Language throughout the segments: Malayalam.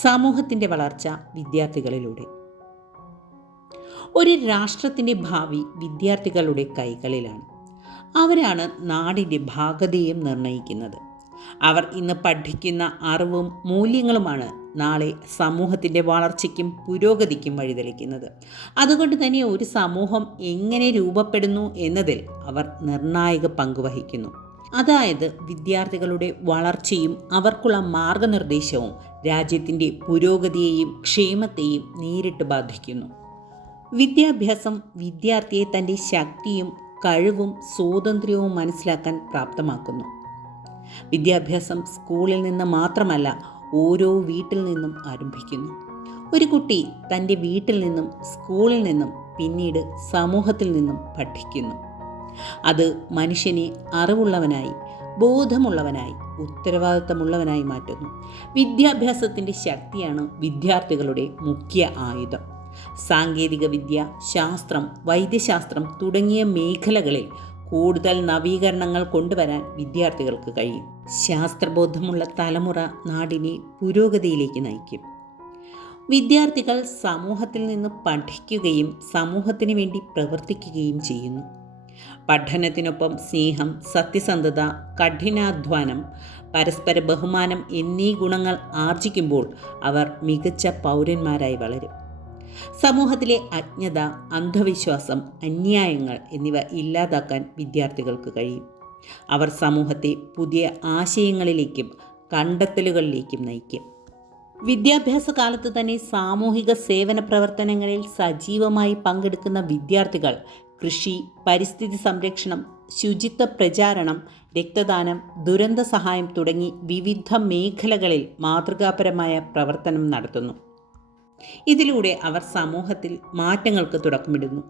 സമൂഹത്തിന്റെ വളർച്ച വിദ്യാർത്ഥികളിലൂടെ. ഒരു രാഷ്ട്രത്തിന്റെ ഭാവി വിദ്യാർത്ഥികളുടെ കൈകളിലാണ്. അവരാണ് നാടിന്റെ ഭാഗതയും നിർണയിക്കുന്നത് അവർ ഇന്ന് പഠിക്കുന്ന അറിവും മൂല്യങ്ങളുമാണ് നാളെ സമൂഹത്തിന്റെ വളർച്ചയ്ക്കും പുരോഗതിക്കും വഴിതെളിക്കുന്നത്. അതുകൊണ്ട് തന്നെ ഒരു സമൂഹം എങ്ങനെ രൂപപ്പെടുന്നു എന്നതിൽ അവർ നിർണായക പങ്കുവഹിക്കുന്നു അതായത് വിദ്യാർത്ഥികളുടെ വളർച്ചയും അവർക്കുള്ള മാർഗനിർദ്ദേശവും രാജ്യത്തിന്റെ പുരോഗതിയെയും ക്ഷേമത്തെയും നേരിട്ട് ബാധിക്കുന്നു. വിദ്യാഭ്യാസം വിദ്യാർത്ഥിയെ തന്റെ ശക്തിയും കഴിവും സ്വാതന്ത്ര്യവും മനസ്സിലാക്കാൻ പ്രാപ്തമാക്കുന്നു. വിദ്യാഭ്യാസം സ്കൂളിൽ നിന്ന് മാത്രമല്ല ഓരോ വീട്ടിൽ നിന്നും ആരംഭിക്കുന്നു. ഒരു കുട്ടി തന്റെ വീട്ടിൽ നിന്നും സ്കൂളിൽ നിന്നും പിന്നീട് സമൂഹത്തിൽ നിന്നും പഠിക്കുന്നു. അത് മനുഷ്യനെ അറിവുള്ളവനായി ബോധമുള്ളവനായി ഉത്തരവാദിത്തമുള്ളവനായി മാറ്റുന്നു. വിദ്യാഭ്യാസത്തിന്റെ ശക്തിയാണ് വിദ്യാർത്ഥികളുടെ മുഖ്യ ആയുധം. സാങ്കേതിക വിദ്യ ശാസ്ത്രം വൈദ്യശാസ്ത്രം തുടങ്ങിയ മേഖലകളിൽ കൂടുതൽ നവീകരണങ്ങൾ കൊണ്ടുവരാൻ വിദ്യാർത്ഥികൾക്ക് കഴിയും. ശാസ്ത്രബോധമുള്ള തലമുറ നാടിനെ പുരോഗതിയിലേക്ക് നയിക്കും. വിദ്യാർത്ഥികൾ സമൂഹത്തിൽ നിന്ന് പഠിക്കുകയും സമൂഹത്തിന് വേണ്ടി പ്രവർത്തിക്കുകയും ചെയ്യുന്നു. പഠനത്തിനൊപ്പം സ്നേഹം സത്യസന്ധത കഠിനാധ്വാനം പരസ്പര ബഹുമാനം എന്നീ ഗുണങ്ങൾ ആർജിക്കുമ്പോൾ അവർ മികച്ച പൗരന്മാരായി വളരും. സമൂഹത്തിലെ അജ്ഞത അന്ധവിശ്വാസം അന്യായങ്ങൾ എന്നിവ ഇല്ലാതാക്കാൻ വിദ്യാർത്ഥികൾക്ക് കഴിയും. അവർ സമൂഹത്തെ പുതിയ ആശയങ്ങളിലേക്കും കണ്ടെത്തലുകളിലേക്കും നയിക്കും. വിദ്യാഭ്യാസ കാലത്ത് തന്നെ സാമൂഹിക സേവന പ്രവർത്തനങ്ങളിൽ സജീവമായി പങ്കെടുക്കുന്ന വിദ്യാർത്ഥികൾ കൃഷി പരിസ്ഥിതി സംരക്ഷണം ശുചിത്വ പ്രചാരണം രക്തദാനം ദുരന്ത സഹായം തുടങ്ങി വിവിധ മേഖലകളിൽ മാതൃകാപരമായ പ്രവർത്തനം നടത്തുന്നു. ഇതിലൂടെ അവർ സമൂഹത്തിൽ മാറ്റങ്ങൾക്ക് തുടക്കമിടുന്നു.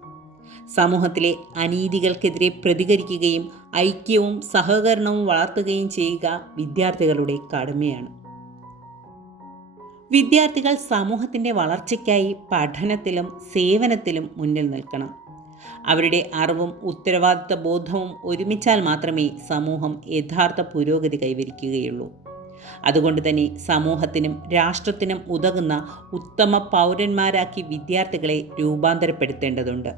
സമൂഹത്തിലെ അനീതികൾക്കെതിരെ പ്രതികരിക്കുകയും ഐക്യവും സഹകരണവും വളർത്തുകയും ചെയ്യുക വിദ്യാർത്ഥികളുടെ കടമയാണ്. വിദ്യാർത്ഥികൾ സമൂഹത്തിന്റെ വളർച്ചയ്ക്കായി പഠനത്തിലും സേവനത്തിലും മുന്നിൽ നിൽക്കണം. അവരുടെ അറിവും ഉത്തരവാദിത്ത ബോധവും ഒരുമിച്ചാൽ മാത്രമേ സമൂഹം യഥാർത്ഥ പുരോഗതി കൈവരിക്കുകയുള്ളൂ. അതുകൊണ്ട് തന്നെ സമൂഹത്തിനും രാഷ്ട്രത്തിനും ഉതകുന്ന ഉത്തമ പൗരന്മാരാക്കി വിദ്യാർത്ഥികളെ രൂപാന്തരപ്പെടുത്തേണ്ടതുണ്ട്.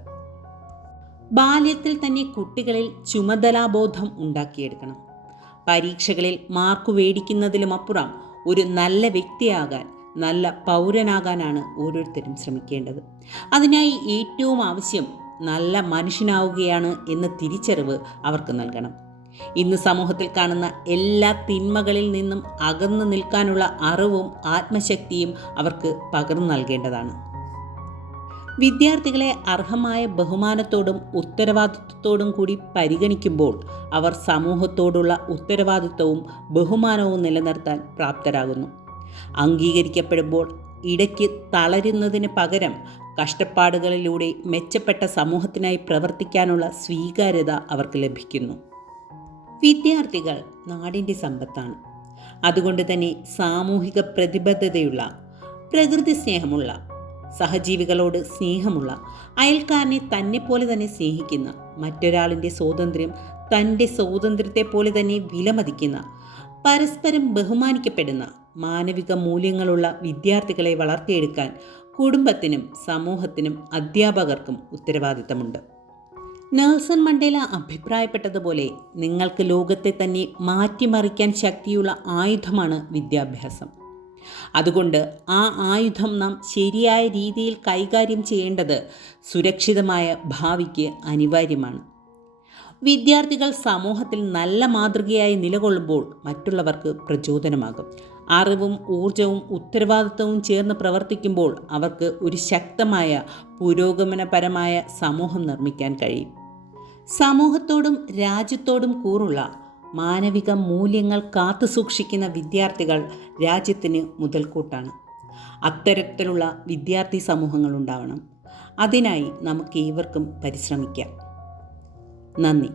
ബാല്യത്തിൽ തന്നെ കുട്ടികളിൽ ചുമതലാബോധം ഉണ്ടാക്കിയെടുക്കണം. പരീക്ഷകളിൽ മാർക്ക് മേടിക്കുന്നതിലുമപ്പുറം ഒരു നല്ല വ്യക്തിയാകാൻ നല്ല പൗരനാകാനാണ് ഓരോരുത്തരും ശ്രമിക്കേണ്ടത്. അതിനായി ഏറ്റവും ആവശ്യം നല്ല മനുഷ്യനാവുകയാണ് എന്ന തിരിച്ചറിവ് അവർക്ക് നൽകണം. ഇന്ന് സമൂഹത്തിൽ കാണുന്ന എല്ലാ തിന്മകളിൽ നിന്നും അകന്നു നിൽക്കാനുള്ള അറിവും ആത്മശക്തിയും അവർക്ക് പകർന്നു നൽകേണ്ടതാണ്. വിദ്യാർത്ഥികളെ അർഹമായ ബഹുമാനത്തോടും ഉത്തരവാദിത്വത്തോടും കൂടി പരിഗണിക്കുമ്പോൾ അവർ സമൂഹത്തോടുള്ള ഉത്തരവാദിത്വവും ബഹുമാനവും നിലനിർത്താൻ പ്രാപ്തരാകുന്നു. അംഗീകരിക്കപ്പെടുമ്പോൾ ഇടയ്ക്ക് തളരുന്നതിന് പകരം കഷ്ടപ്പാടുകളിലൂടെ മെച്ചപ്പെട്ട സമൂഹത്തിനായി പ്രവർത്തിക്കാനുള്ള സ്വീകാര്യത അവർക്ക് ലഭിക്കുന്നു. വിദ്യാർത്ഥികൾ നാടിന്റെ സമ്പത്താണ്. അതുകൊണ്ട് തന്നെ സാമൂഹിക പ്രതിബദ്ധതയുള്ള പ്രകൃതി സ്നേഹമുള്ള സഹജീവികളോട് സ്നേഹമുള്ള അയൽക്കാരനെ തന്നെ പോലെ തന്നെ സ്നേഹിക്കുന്ന മറ്റൊരാളിന്റെ സ്വാതന്ത്ര്യം തന്റെ സ്വാതന്ത്ര്യത്തെ പോലെ തന്നെ വിലമതിക്കുന്ന പരസ്പരം ബഹുമാനിക്കപ്പെടുന്ന മാനവിക മൂല്യങ്ങളുള്ള വിദ്യാർത്ഥികളെ വളർത്തിയെടുക്കാൻ കുടുംബത്തിനും സമൂഹത്തിനും അധ്യാപകർക്കും ഉത്തരവാദിത്തമുണ്ട്. നെൽസൺ മണ്ടേല അഭിപ്രായപ്പെട്ടതുപോലെ നിങ്ങൾക്ക് ലോകത്തെ തന്നെ മാറ്റിമറിക്കാൻ ശക്തിയുള്ള ആയുധമാണ് വിദ്യാഭ്യാസം. അതുകൊണ്ട് ആ ആയുധം നാം ശരിയായ രീതിയിൽ കൈകാര്യം ചെയ്യേണ്ടത് സുരക്ഷിതമായ ഭാവിക്ക് അനിവാര്യമാണ്. വിദ്യാർത്ഥികൾ സമൂഹത്തിൽ നല്ല മാതൃകയായി നിലകൊള്ളുമ്പോൾ മറ്റുള്ളവർക്ക് പ്രചോദനമാകും. അറിവും ഊർജവും ഉത്തരവാദിത്വവും ചേർന്ന് പ്രവർത്തിക്കുമ്പോൾ അവർക്ക് ഒരു ശക്തമായ പുരോഗമനപരമായ സമൂഹം നിർമ്മിക്കാൻ കഴിയും. സമൂഹത്തോടും രാജ്യത്തോടും കൂറുള്ള മാനവിക മൂല്യങ്ങൾ കാത്തു സൂക്ഷിക്കുന്ന വിദ്യാർത്ഥികൾ രാജ്യത്തിന് മുതൽക്കൂട്ടാണ്. അത്തരത്തിലുള്ള വിദ്യാർത്ഥി സമൂഹങ്ങൾ ഉണ്ടാവണം. അതിനായി നമുക്ക് ഏവർക്കും പരിശ്രമിക്കാം. നന്ദി.